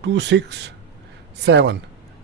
267।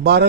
12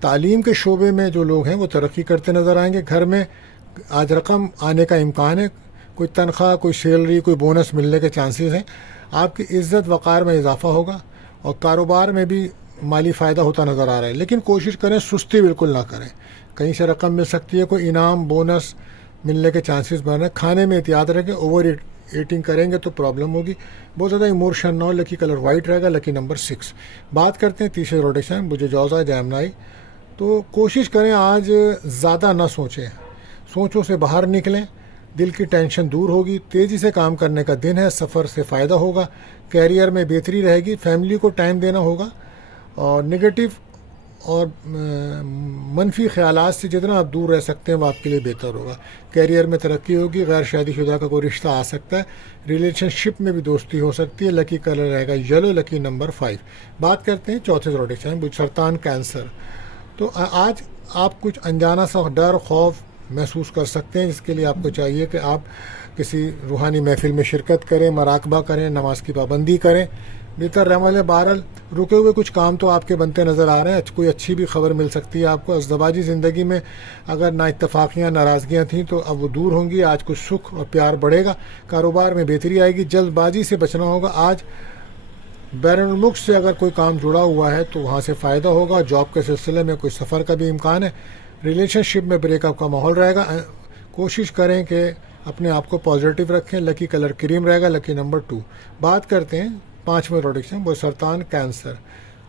تعلیم کے شعبے میں جو لوگ ہیں وہ ترقی کرتے نظر آئیں گے. گھر میں آج رقم آنے کا امکان ہے, کوئی تنخواہ, کوئی سیلری, کوئی بونس ملنے کے چانسز ہیں. آپ کی عزت وقار میں اضافہ ہوگا اور کاروبار میں بھی مالی فائدہ ہوتا نظر آ رہا ہے. لیکن کوشش کریں سستی بالکل نہ کریں, کہیں سے رقم مل سکتی ہے, کوئی انعام بونس ملنے کے چانسز بن رہے ہیں. کھانے میں احتیاط رکھیں, اوور ایٹنگ کریں گے تو پرابلم ہوگی. بہت زیادہ ایموشن نہ ہو. لکی کلر وائٹ رہے گا, لکی نمبر 6. بات کرتے ہیں تیسرے روٹیشن مجھے جوزا جیمنائی. تو کوشش کریں آج زیادہ نہ سوچیں, سوچوں سے باہر نکلیں, دل کی ٹینشن دور ہوگی, تیزی سے کام کرنے کا دن ہے, سفر سے فائدہ ہوگا, کیریئر میں بہتری رہے گی, فیملی کو ٹائم دینا ہوگا, اور نگیٹو اور منفی خیالات سے جتنا آپ دور رہ سکتے ہیں وہ آپ کے لیے بہتر ہوگا. کیریئر میں ترقی ہوگی, غیر شادی شدہ کا کوئی رشتہ آ سکتا ہے, ریلیشن شپ میں بھی دوستی ہو سکتی ہے. لکی کلر رہے گا یلو, لکی نمبر 5. بات کرتے ہیں چوتھے روٹیشن سرطان کینسر. تو آج آپ کچھ انجانا سا ڈر خوف محسوس کر سکتے ہیں, جس کے لیے آپ کو چاہیے کہ آپ کسی روحانی محفل میں شرکت کریں, مراقبہ کریں, نماز کی پابندی کریں. بہتر عمل ہے. بہرحال رکے ہوئے کچھ کام تو آپ کے بنتے نظر آ رہے ہیں, کوئی اچھی بھی خبر مل سکتی ہے آپ کو. ازدواجی زندگی میں اگر نا اتفاقیاں ناراضگیاں تھیں تو اب وہ دور ہوں گی. آج کچھ سکھ اور پیار بڑھے گا, کاروبار میں بہتری آئے گی. جلد بازی سے بچنا ہوگا. آج بیرون الملک سے اگر کوئی کام جڑا ہوا ہے تو وہاں سے فائدہ ہوگا. جاب کے سلسلے میں کوئی سفر کا بھی امکان ہے. ریلیشن شپ میں بریک اپ کا ماحول رہے گا. کوشش کریں کہ اپنے آپ کو پازیٹیو رکھیں. لکی کلر کریم رہے گا, لکی نمبر 2. بات کرتے ہیں پانچویں روٹیشن وہ سرطان کینسر.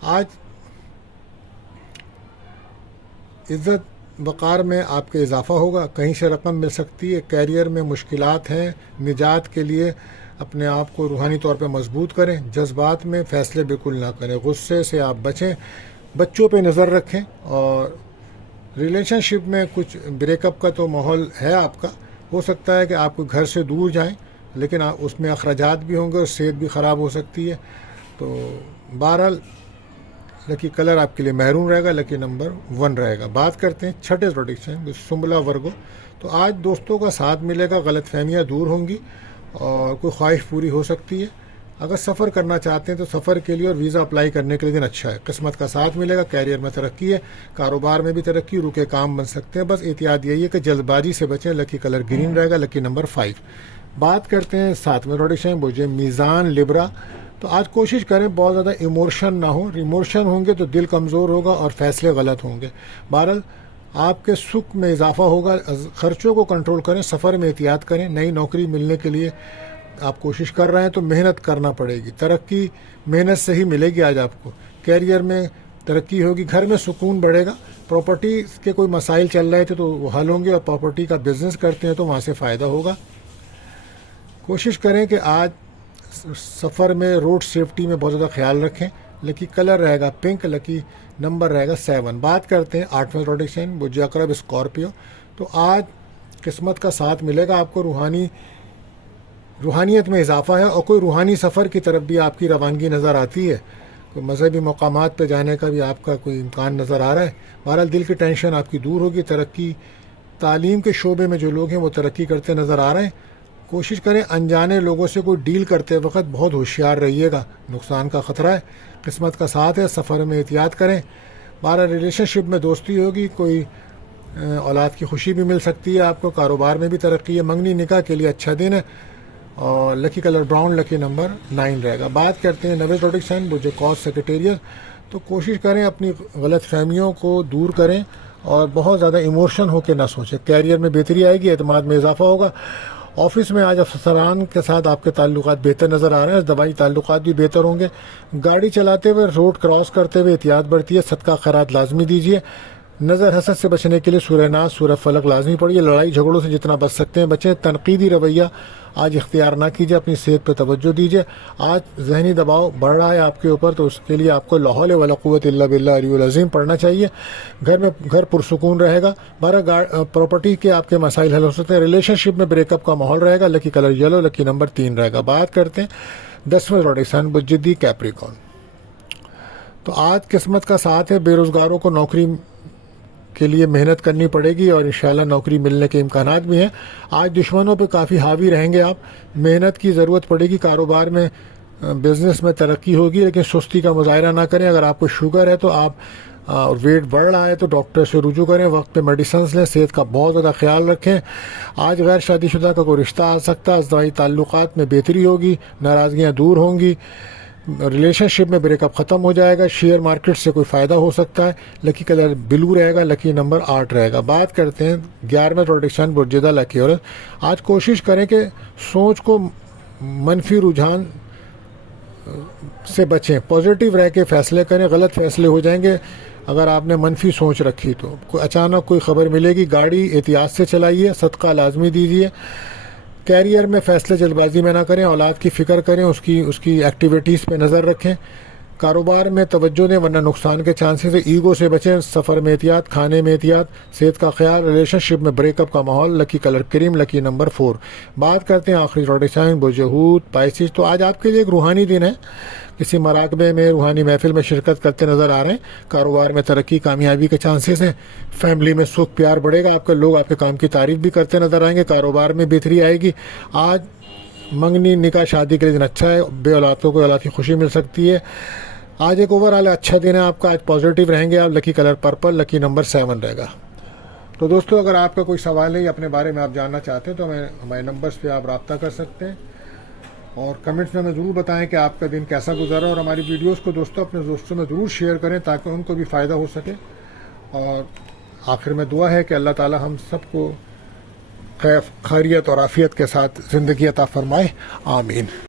آج عزت وقار میں آپ کے اضافہ ہوگا, کہیں سے رقم مل سکتی ہے. کیریئر میں مشکلات ہیں, نجات کے لیے اپنے آپ کو روحانی طور پہ مضبوط کریں. جذبات میں فیصلے بالکل نہ کریں, غصے سے آپ بچیں. بچوں پہ نظر رکھیں. اور ریلیشن شپ میں کچھ بریک اپ کا تو ماحول ہے آپ کا. ہو سکتا ہے کہ آپ کو گھر سے دور جائیں, لیکن اس میں اخراجات بھی ہوں گے اور صحت بھی خراب ہو سکتی ہے. تو بہرحال لکی کلر آپ کے لیے میرون رہے گا, لکی نمبر 1 رہے گا. بات کرتے ہیں چھٹے روٹیشن سنبلا ورگو. تو آج دوستوں کا ساتھ ملے گا, غلط فہمیاں دور ہوں گی اور کوئی خواہش پوری ہو سکتی ہے. اگر سفر کرنا چاہتے ہیں تو سفر کے لیے اور ویزا اپلائی کرنے کے لیے دن اچھا ہے. قسمت کا ساتھ ملے گا, کیریئر میں ترقی ہے, کاروبار میں بھی ترقی, رکے کام بن سکتے ہیں. بس احتیاط یہی ہے کہ جلد بازی سے بچیں. لکی کلر گرین رہے گا, لکی نمبر 5. بات کرتے ہیں 7ویں روٹیشن وہ میزان لبرا. تو آج کوشش کریں بہت زیادہ ایموشن نہ ہو. ایموشن ہوں گے تو دل کمزور ہوگا اور فیصلے غلط ہوں گے. بہرحال آپ کے سکھ میں اضافہ ہوگا. خرچوں کو کنٹرول کریں, سفر میں احتیاط کریں. نئی نوکری ملنے کے لیے آپ کوشش کر رہے ہیں تو محنت کرنا پڑے گی. ترقی محنت سے ہی ملے گی آج آپ کو. کیریئر میں ترقی ہوگی, گھر میں سکون بڑھے گا. پراپرٹی کے کوئی مسائل چل رہے تھے تو وہ حل ہوں گے, اور پراپرٹی کا بزنس کرتے ہیں تو وہاں سے فائدہ ہوگا. کوشش کریں کہ آج سفر میں روڈ سیفٹی میں بہت زیادہ خیال رکھیں. لکی کلر رہے گا پنک, لکی نمبر رہے گا 7. بات کرتے ہیں 8ویں روٹیشن وہ عقرب اسکارپیو. تو آج قسمت کا ساتھ ملے گا آپ کو. روحانیت میں اضافہ ہے اور کوئی روحانی سفر کی طرف بھی آپ کی روانگی نظر آتی ہے. کوئی مذہبی مقامات پہ جانے کا بھی آپ کا کوئی امکان نظر آ رہا ہے. بہرحال دل کی ٹینشن آپ کی دور ہوگی. ترقی تعلیم کے شعبے میں جو لوگ ہیں وہ ترقی کرتے نظر آ رہے ہیں. کوشش کریں انجانے لوگوں سے کوئی ڈیل کرتے وقت بہت ہوشیار رہیے گا, نقصان کا خطرہ ہے. قسمت کا ساتھ ہے, سفر میں احتیاط کریں. بہرحال ریلیشن شپ میں دوستی ہوگی, کوئی اولاد کی خوشی بھی مل سکتی ہے آپ کو. کاروبار میں بھی ترقی ہے. منگنی نکاح کے لیے اچھا دن ہے, اور لکی کلر براؤن, لکی نمبر 9 رہے گا. بات کرتے ہیں 9ویں روٹیشن وہ کاز سیکریٹریٹ. تو کوشش کریں اپنی غلط فہمیوں کو دور کریں اور بہت زیادہ ایموشن ہو کے نہ سوچیں. کیریئر میں بہتری آئے گی, اعتماد میں اضافہ ہوگا. آفس میں آج افسران کے ساتھ آپ کے تعلقات بہتر نظر آ رہے ہیں. دوائی تعلقات بھی بہتر ہوں گے. گاڑی چلاتے ہوئے, روڈ کراس کرتے ہوئے احتیاط برتیے. صدقہ خیرات لازمی دیجیے. نظر حسد سے بچنے کے لیے سورہ ناس, سورہ فلق لازمی پڑھیے. لڑائی جھگڑوں سے جتنا بچ سکتے ہیں بچیں. تنقیدی رویہ آج اختیار نہ کیجیے. اپنی صحت پہ توجہ دیجیے. آج ذہنی دباؤ بڑھ رہا ہے آپ کے اوپر, تو اس کے لیے آپ کو لا حول ولا قوت الا باللہ العلی العظیم پڑھنا چاہیے. گھر پرسکون رہے گا. پراپرٹی کے آپ کے مسائل حل ہو سکتے ہیں. ریلیشن شپ میں بریک اپ کا ماحول رہے گا. لکی کلر یلو, لکی نمبر 3 رہے گا. بات کرتے ہیں 10ویں روٹیشن جدی کیپریکون. تو آج قسمت کا ساتھ ہے. بے روزگاروں کو نوکری کے لیے محنت کرنی پڑے گی اور انشاءاللہ نوکری ملنے کے امکانات بھی ہیں. آج دشمنوں پہ کافی حاوی رہیں گے آپ. محنت کی ضرورت پڑے گی. کاروبار میں بزنس میں ترقی ہوگی, لیکن سستی کا مظاہرہ نہ کریں. اگر آپ کو شوگر ہے تو آپ اور ویٹ بڑھ رہا ہے تو ڈاکٹر سے رجوع کریں، وقت پہ میڈیسنز لیں، صحت کا بہت زیادہ خیال رکھیں۔ آج غیر شادی شدہ کا کوئی رشتہ آ سکتا ہے، ازدواجی تعلقات میں بہتری ہوگی، ناراضگیاں دور ہوں گی، ریلیشن شپ میں بریک اپ ختم ہو جائے گا، شیئر مارکیٹ سے کوئی فائدہ ہو سکتا ہے۔ لکی کلر بلو رہے گا، لکی نمبر 8 رہے گا۔ بات کرتے ہیں 11 پروڈکشن برجدہ لکی عورت۔ آج کوشش کریں کہ سوچ کو منفی رجحان سے بچیں، پازیٹیو رہ کے فیصلے کریں، غلط فیصلے ہو جائیں گے اگر آپ نے منفی سوچ رکھی تو۔ اچانک کوئی خبر ملے گی، گاڑی احتیاط سے چلائیے، صدقہ لازمی دیجیے۔ کیریئر میں فیصلے جلد بازی میں نہ کریں، اولاد کی فکر کریں، اس کی ایکٹیویٹیز پہ نظر رکھیں۔ کاروبار میں توجہ دیں ورنہ نقصان کے چانسز ہے۔ ایگو سے بچیں، سفر میں احتیاط، کھانے میں احتیاط، صحت کا خیال، ریلیشن شپ میں بریک اپ کا ماحول۔ لکی کلر کریم، لکی نمبر 4۔ بات کرتے ہیں آخری روڈیشن برجہود پائسیز۔ تو آج آپ کے لیے ایک روحانی دن ہے، کسی مراقبے میں، روحانی محفل میں شرکت کرتے نظر آ رہے ہیں۔ کاروبار میں ترقی، کامیابی کے چانسز ہیں۔ فیملی میں سکھ پیار بڑھے گا، آپ کے لوگ آپ کے کام کی تعریف بھی کرتے نظر آئیں گے۔ کاروبار میں بہتری آئے گی۔ آج منگنی، نکاح، شادی کے لیے دن اچھا ہے، بے اولادوں کو اولاد کی خوشی مل سکتی ہے۔ آج ایک اوور آل اچھا دن ہے آپ کا، آج پازیٹیو رہیں گے آپ۔ لکی کلر پرپل، لکی نمبر 7 رہے گا۔ تو دوستو، اگر آپ کا کوئی سوال ہے یا اپنے بارے میں آپ جاننا چاہتے ہیں تو ہمارے نمبرز پہ آپ رابطہ کر سکتے ہیں، اور کمنٹس میں ہمیں ضرور بتائیں کہ آپ کا دن کیسا گزرا، اور ہماری ویڈیوز کو دوستوں اپنے دوستوں میں ضرور شیئر کریں تاکہ ان کو بھی فائدہ ہو سکے۔ اور آخر میں دعا ہے کہ اللہ تعالی ہم سب کو خیریت اور عافیت کے ساتھ زندگی عطا فرمائے، آمین۔